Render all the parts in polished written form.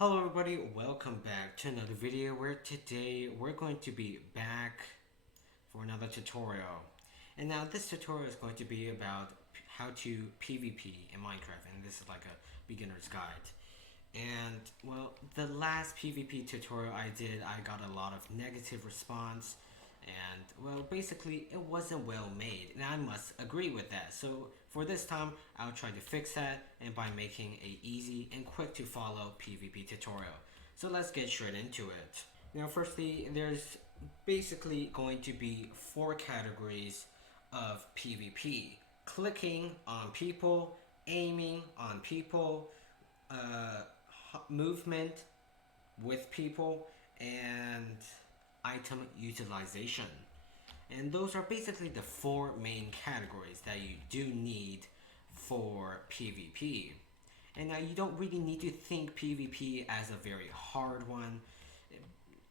Hello everybody, welcome back to another video where today we're going to be back for another tutorial. And now this tutorial is going to be about how to PvP in Minecraft, and this is like a beginner's guide. And well, the last PvP tutorial I did, I got a lot of negative response, and well, basically it wasn't well made, and I must agree with that. So for this time, I'll try to fix that, and by making a easy and quick to follow PvP tutorial. So let's get straight into it. Now firstly, there's basically going to be four categories of PvP: clicking on people, aiming on people, uh, movement with people, and item utilization. And those are basically the four main categories that you do need for PvP. And now you don't really need to think PvP as a very hard one.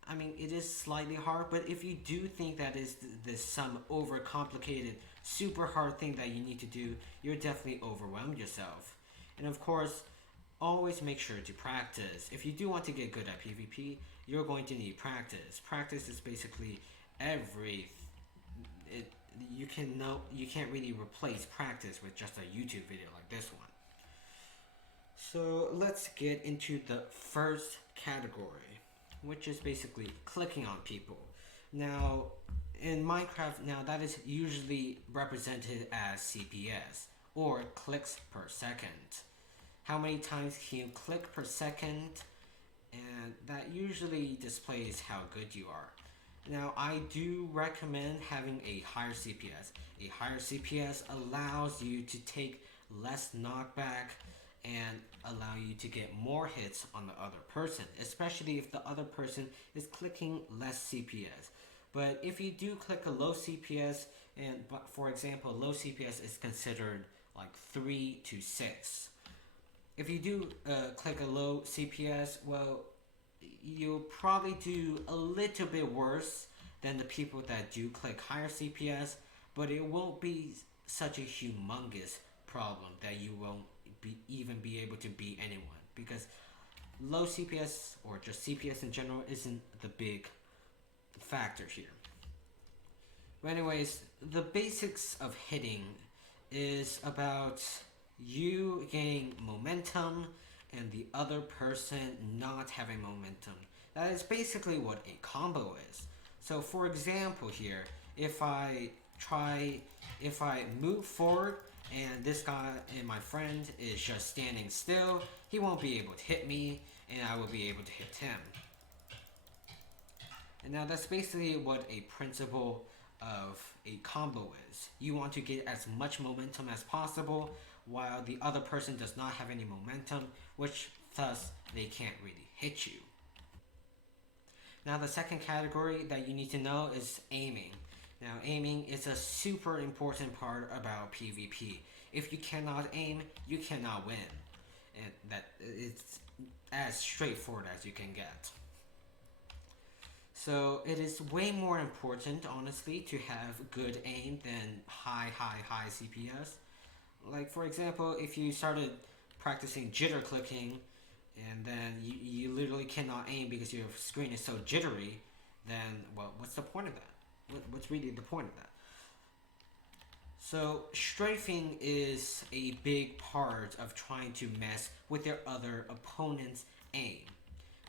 I mean, it is slightly hard, but if you do think that is this some overcomplicated, super hard thing that you need to do, you're definitely overwhelmed yourself. And of course, always make sure to practice. If you do want to get good at PvP, you're going to need practice. Practice is basically every it, you can't really replace practice with just a YouTube video like this one. So let's get into the first category, which is basically clicking on people. Now, in Minecraft, now that is usually represented as CPS, or clicks per second. How many times can you click per second? And that usually displays how good you are. Now, I do recommend having a higher CPS. A higher CPS allows you to take less knockback and allow you to get more hits on the other person, especially if the other person is clicking less CPS. But if you do click a low CPS, and for example, low CPS is considered like 3 to 6. If you do click a low CPS, well, you'll probably do a little bit worse than the people that do click higher CPS, but it won't be such a humongous problem that you won't even be able to beat anyone, because low CPS or just CPS in general isn't the big factor here. But anyways, the basics of hitting is about you gaining momentum and the other person not having momentum. That is basically what a combo is. So for example here, if I move forward and this guy and my friend is just standing still, he won't be able to hit me and I will be able to hit him. And now that's basically what a principle of a combo is. You want to get as much momentum as possible while the other person does not have any momentum, which thus they can't really hit you. Now the second category that you need to know is aiming. Now aiming is a super important part about PvP. If you cannot aim, you cannot win. And that it's as straightforward as you can get. So it is way more important, honestly, to have good aim than high CPS. Like for example, if you started practicing jitter clicking and then you literally cannot aim because your screen is so jittery, then well, what's the point of that? What's really the point of that? So strafing is a big part of trying to mess with your other opponent's aim.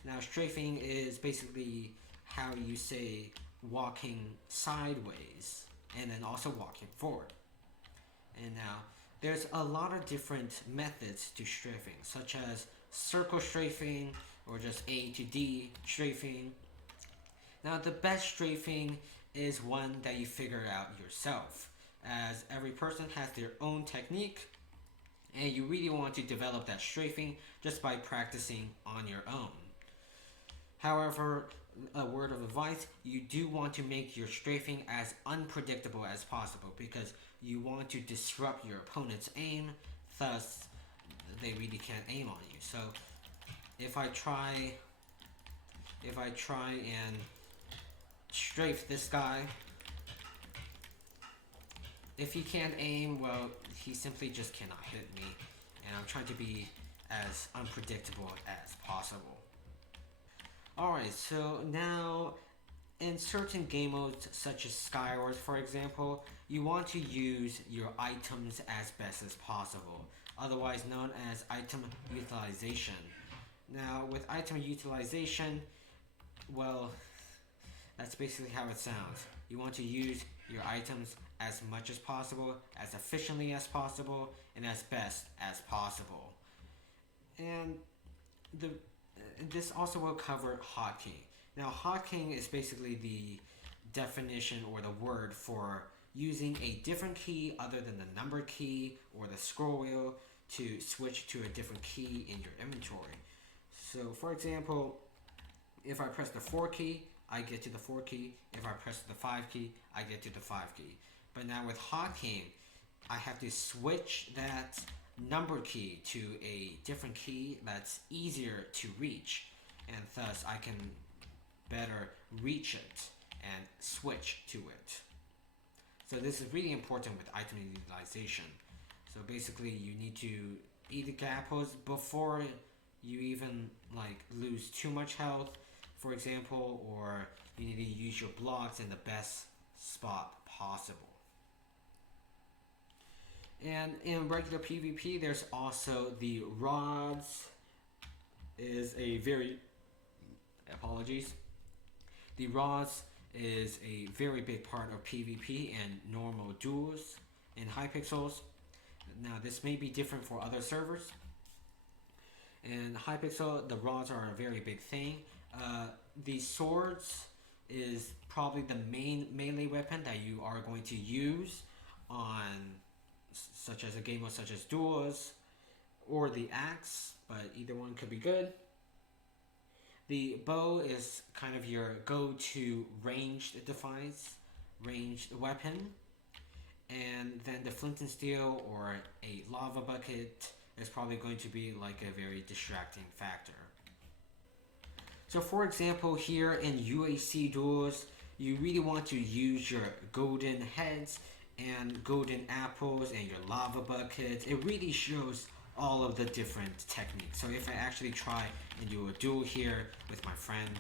Now strafing is basically how you say walking sideways and then also walking forward. And now there's a lot of different methods to strafing, such as circle strafing or just A to D strafing. Now the best strafing is one that you figure out yourself, as every person has their own technique and you really want to develop that strafing just by practicing on your own. However, a word of advice, you do want to make your strafing as unpredictable as possible because you want to disrupt your opponent's aim, thus they really can't aim on you. So if I try and strafe this guy, if he can't aim, well, he simply just cannot hit me, and I'm trying to be as unpredictable as possible. Alright, so now in certain game modes such as Skyward for example, you want to use your items as best as possible, otherwise known as item utilization. Now with item utilization, well, that's basically how it sounds. You want to use your items as much as possible, as efficiently as possible, and as best as possible. And the this also will cover hotkey. Now, hotkey is basically the definition or the word for using a different key other than the number key or the scroll wheel to switch to a different key in your inventory. So, for example, if I press the 4 key, I get to the 4 key. If I press the 5 key, I get to the 5 key. But now with hotkey, I have to switch that number key to a different key that's easier to reach, and thus I can better reach it and switch to it. So this is really important with item utilization. So basically you need to eat the apples before you even like lose too much health, for example, or you need to use your blocks in the best spot possible. And in regular PvP, there's also the rods. Is a very apologies. The rods is a very big part of PvP and normal duels in Hypixels. Now this may be different for other servers. In Hypixel, the rods are a very big thing. The swords is probably the main melee weapon that you are going to use on such as a game mode such as duels, or the axe, but either one could be good. The bow is kind of your go-to ranged defiance, ranged weapon. And then the flint and steel or a lava bucket is probably going to be like a very distracting factor. So for example, here in UAC duels, you really want to use your golden heads and golden apples and your lava buckets. It really shows all of the different techniques. So if I actually try and do a duel here with my friend,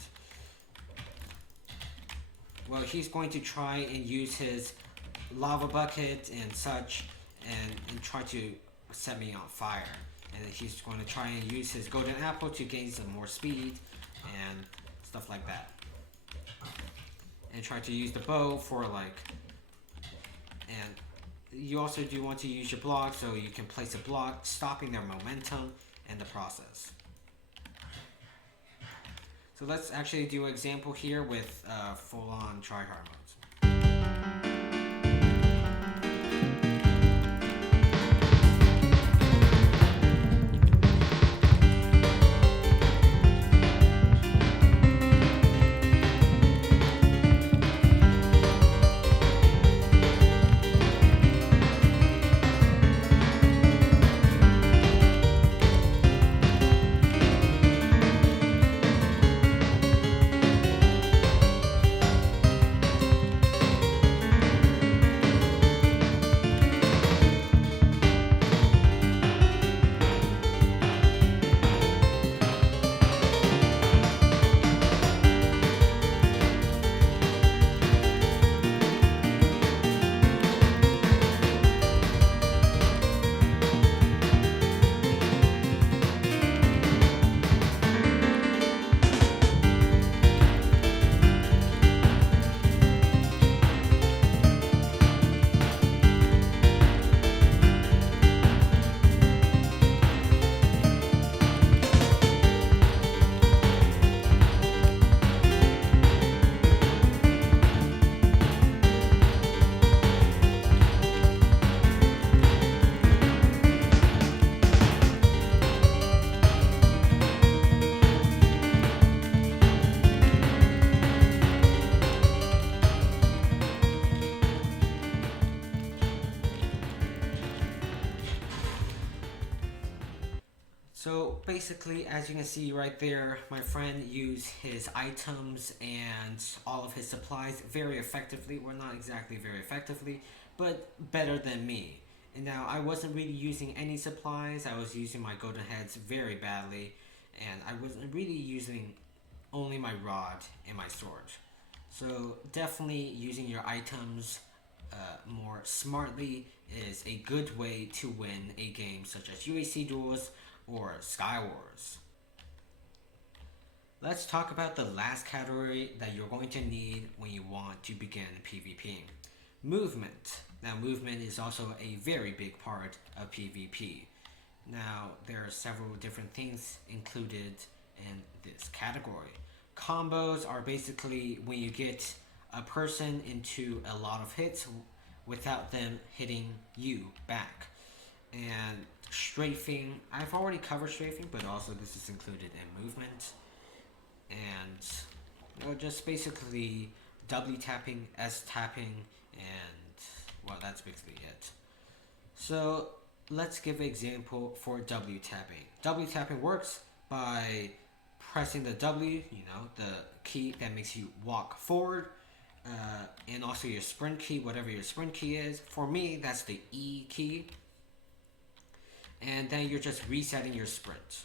well, he's going to try and use his lava bucket and such and try to set me on fire. And then he's going to try and use his golden apple to gain some more speed and stuff like that. And try to use the bow for like, and you also do want to use your block so you can place a block, stopping their momentum in the process. So let's actually do an example here with full-on tryhard modes. So basically, as you can see right there, my friend used his items and all of his supplies very effectively. Well, not exactly very effectively, but better than me. And now I wasn't really using any supplies. I was using my golden heads very badly, and I wasn't really using only my rod and my sword. So definitely using your items more smartly is a good way to win a game such as UAC Duels or Skywars. Let's talk about the last category that you're going to need when you want to begin PvPing. Movement. Now, movement is also a very big part of PvP. Now, there are several different things included in this category. Combos are basically when you get a person into a lot of hits without them hitting you back. And strafing, I've already covered strafing, but also this is included in movement. And just basically W tapping, S tapping, and well, that's basically it. So let's give an example for W tapping. W tapping works by pressing the W, the key that makes you walk forward, and also your sprint key, whatever your sprint key is. For me, that's the E key. And then you're just resetting your sprint.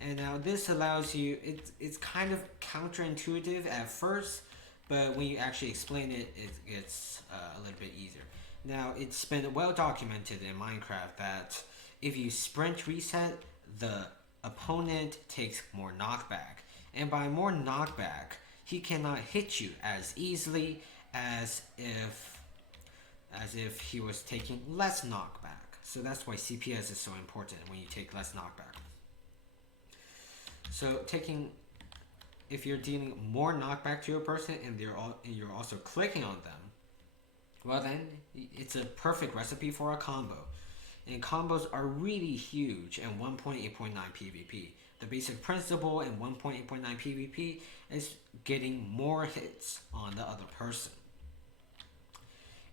And now this allows you, it's kind of counterintuitive at first, but when you actually explain it, it gets a little bit easier. Now, it's been well documented in Minecraft that if you sprint reset, the opponent takes more knockback. And by more knockback, he cannot hit you as easily as if he was taking less knockback. So that's why CPS is so important when you take less knockback. So if you're dealing more knockback to a person and you're also clicking on them, well then it's a perfect recipe for a combo. And combos are really huge in 1.8.9 PvP. The basic principle in 1.8.9 PvP is getting more hits on the other person.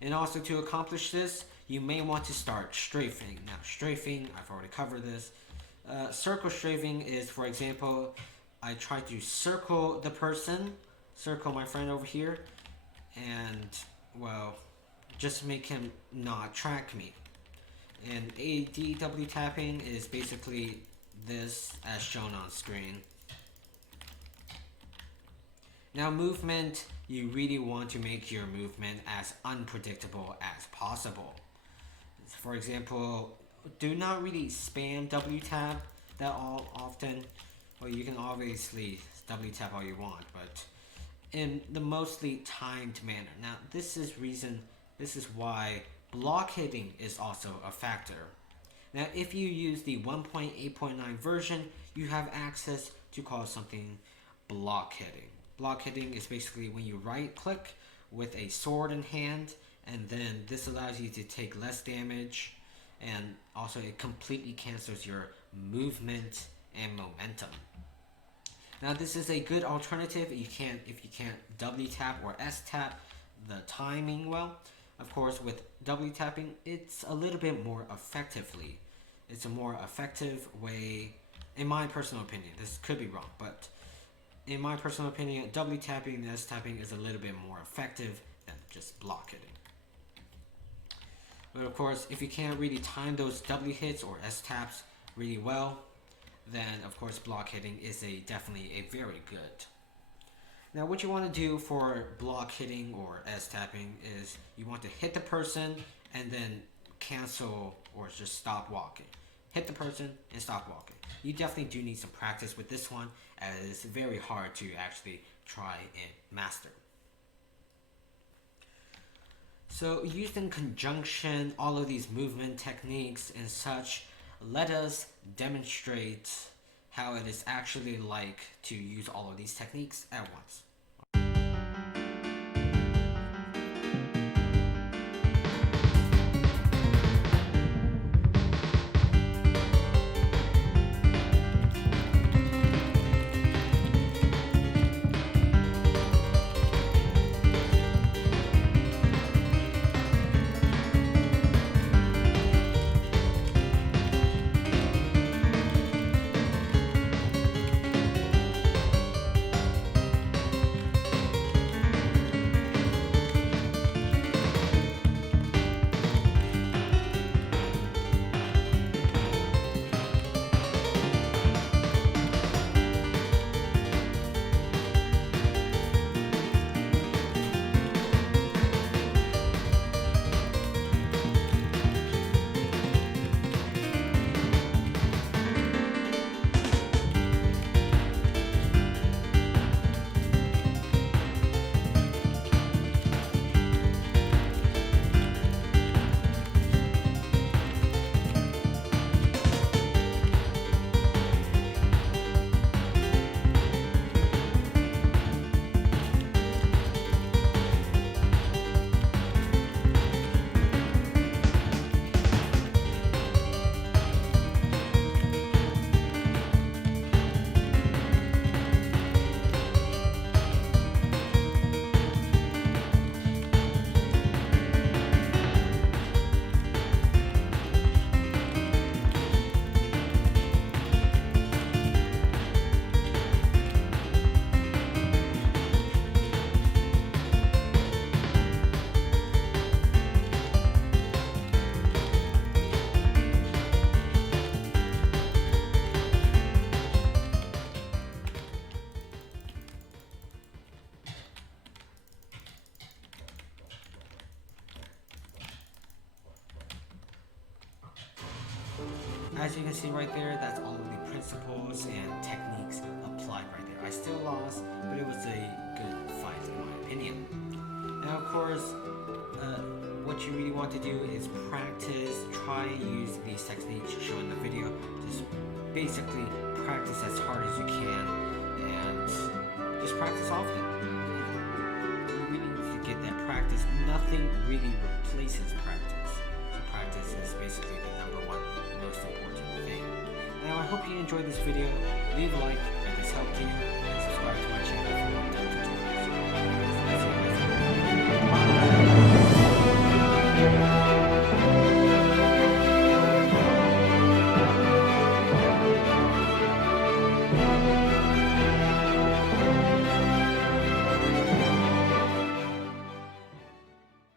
And also to accomplish this, you may want to start strafing. Now strafing, I've already covered this. Circle strafing is, for example, I try to circle the person, circle my friend over here, and, well, just make him not track me. And ADW tapping is basically this as shown on screen. Now movement, you really want to make your movement as unpredictable as possible. For example, do not really spam W tap that often. Well, you can obviously W tap all you want, but in the mostly timed manner. Now, this is why block hitting is also a factor. Now, if you use the 1.8.9 version, you have access to call something block hitting. Block hitting is basically when you right click with a sword in hand, and then this allows you to take less damage, and also it completely cancels your movement and momentum. Now this is a good alternative if you can't W tap or S tap the timing well. Of course, with W tapping, it's a little bit more effectively. It's a more effective way, in my personal opinion. This could be wrong, but in my personal opinion, W tapping and S tapping is a little bit more effective than just block hitting. But of course, if you can't really time those W hits or S taps really well, then of course block hitting is definitely a very good. Now what you want to do for block hitting or S tapping is you want to hit the person and then cancel or just stop walking. Hit the person and stop walking. You definitely do need some practice with this one, as it's very hard to actually try and master. So used in conjunction, all of these movement techniques and such, let us demonstrate how it is actually like to use all of these techniques at once. as you can see right there, that's all of the principles and techniques applied right there. I still lost, but it was a good fight in my opinion. Now of course, what you really want to do is practice, try and use these techniques shown in the video. Just basically practice as hard as you can and just practice often. You really need to get that practice. Nothing really replaces practice. So practice is basically the number one most important thing. Now I hope you enjoyed this video. Leave a like if this helped you.